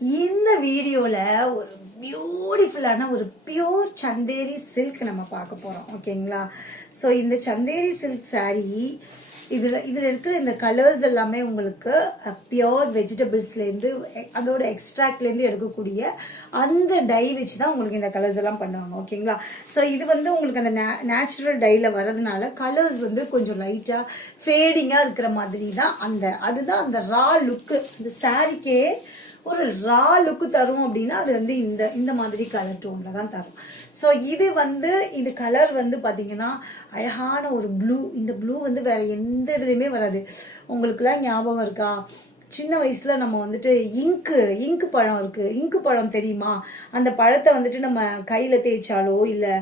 இந்த வீடியோவில் ஒரு பியூட்டிஃபுல்லான ஒரு பியூர் சந்தேரி சில்க் நம்ம பார்க்க போகிறோம். ஓகேங்களா? ஸோ இந்த சந்தேரி சில்க் saree இதில் இருக்கிற இந்த கலர்ஸ் எல்லாமே உங்களுக்கு பியோர் வெஜிடபிள்ஸ்லேருந்து அதோட எக்ஸ்ட்ராக்ட்லேருந்து எடுக்கக்கூடிய அந்த டை வச்சு தான் உங்களுக்கு இந்த கலர்ஸ் எல்லாம் பண்ணுவாங்க. ஓகேங்களா? ஸோ இது வந்து உங்களுக்கு அந்த நேச்சுரல் டையில் வரதுனால கலர்ஸ் வந்து கொஞ்சம் லைட்டாக ஃபேடிங்காக இருக்கிற மாதிரி தான் அதுதான் அந்த ரா லுக்கு இந்த சாரிக்கே ஒரு ரா லுக்கு தரும் அப்படின்னா அது வந்து இந்த மாதிரி கலர் டோன்ல தான் தரும். ஸோ இது கலர் வந்து பார்த்தீங்கன்னா அழகான ஒரு ப்ளூ. இந்த ப்ளூ வந்து வேற எந்த இதுலையுமே வராது. உங்களுக்குலாம் ஞாபகம் இருக்கா? சின்ன வயசுல நம்ம வந்துட்டு இங்கு பழம் இருக்கு. இங்கு பழம் தெரியுமா? அந்த பழத்தை வந்துட்டு நம்ம கையில தேய்ச்சாலோ இல்லை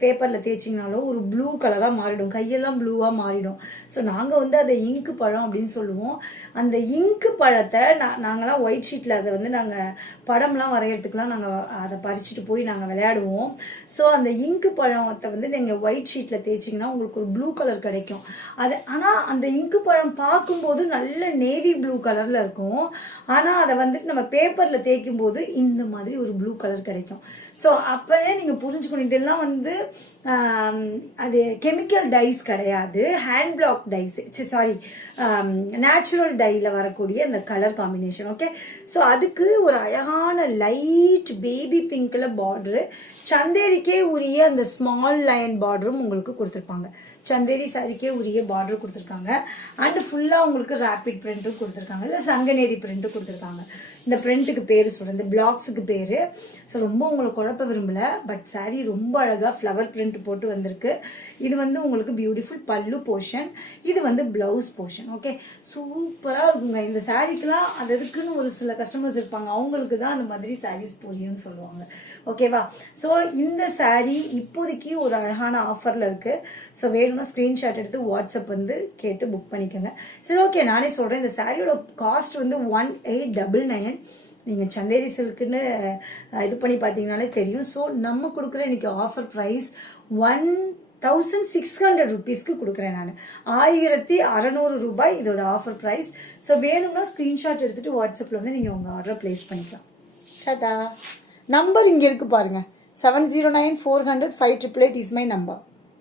பேப்பர்ல தேய்ச்சிங்கனாலோ ஒரு ப்ளூ கலரா மாறிடும். கையெல்லாம் ப்ளூவா மாறிடும். ஸோ நாங்க வந்து அதை இங்கு பழம் அப்படின்னு சொல்லுவோம். அந்த இங்கு பழத்தை நாங்கெல்லாம் ஒயிட் ஷீட்ல அதை வந்து நாங்க படம்லாம் வரைகிறதுக்குலாம் நாங்க அதை பறிச்சுட்டு போய் நாங்க விளையாடுவோம். ஸோ அந்த இங்கு பழத்தை வந்து நீங்க ஒயிட் ஷீட்ல தேய்ச்சிங்கன்னா உங்களுக்கு ஒரு ப்ளூ கலர் கிடைக்கும். ஆனா அந்த இங்கு பழம் பார்க்கும்போது நல்ல நேவி ப்ளூ கலர்ல இருக்கும். ஆனா அதை வந்துட்டு நம்ம பேப்பர்ல தேய்க்கும் போது இந்த மாதிரி ஒரு ப்ளூ கலர் கிடைக்கும். ஸோ அப்பவே நீங்க புரிஞ்சுக்கணும், இதெல்லாம் வந்து அது கெமிக்கல் டைஸ் கிடையாது, hand block dyes, sorry natural டைல வரக்கூடிய அந்த கலர் காம்பினேஷன். ஓகே, ஸோ அதுக்கு ஒரு அழகான லைட் பேபி பிங்க்ல பார்டரு, சந்தேரிக்கே உரிய அந்த ஸ்மால் லைன் பார்டரும் உங்களுக்கு கொடுத்துருப்பாங்க. சந்தேரி சாரிக்கே உரிய பார்டர் கொடுத்துருக்காங்க. அண்ட் ஃபுல்லாக உங்களுக்கு ரேபிட் பிரிண்ட்டும் கொடுத்துருக்காங்க, இல்லை சங்கநேரி பிரிண்ட்டும் கொடுத்துருக்காங்க. இந்த பிரிண்ட்டுக்கு பேர் சொல்கிறேன், இந்த பிளாக்ஸுக்கு பேர். ஸோ ரொம்ப உங்களுக்கு குழப்ப விரும்பலை, பட் சாரி ரொம்ப அழகாக ஃப்ளவர் பிரிண்ட் போட்டு வந்திருக்கு. இது வந்து உங்களுக்கு பியூட்டிஃபுல் பல்லு போர்ஷன், இது வந்து பிளவுஸ் போர்ஷன். ஓகே, சூப்பராக இருக்குங்க. இந்த சாரீக்கெலாம் அதுக்குன்னு ஒரு சில கஸ்டமர்ஸ் இருப்பாங்க, அவங்களுக்கு தான் அந்த மாதிரி சாரீஸ் புரியும்னு சொல்லுவாங்க. ஓகேவா? ஸோ இந்த சாரீ இப்போதைக்கு ஒரு அழகான ஆஃபரில் இருக்குது. ஸோ வேணும்னா ஸ்க்ரீன்ஷாட் எடுத்து வாட்ஸ்அப் வந்து கேட்டு புக் பண்ணிக்கோங்க. சரி, ஓகே, நானே சொல்கிறேன். இந்த சாரியோட காஸ்ட் வந்து 1899. நீங்கள் சந்தேரி சில்க்குன்னு இது பண்ணி பார்த்தீங்கனாலே தெரியும். ஸோ நம்ம கொடுக்குற இன்னைக்கு ஆஃபர் ப்ரைஸ் 1600 ருபீஸ்க்கு கொடுக்குறேன் நான். 1600 ரூபாய் இதோட ஆஃபர் ப்ரைஸ். ஸோ வேணும்னா ஸ்க்ரீன்ஷாட் எடுத்துகிட்டு வாட்ஸ்அப்பில் வந்து நீங்கள் உங்கள் ஆர்டரை ப்ளேஸ் பண்ணிக்கலாம். டாடா. நம்பர் இங்கே இருக்குது பாருங்கள், 709400 5888 இஸ் மை நம்பர்.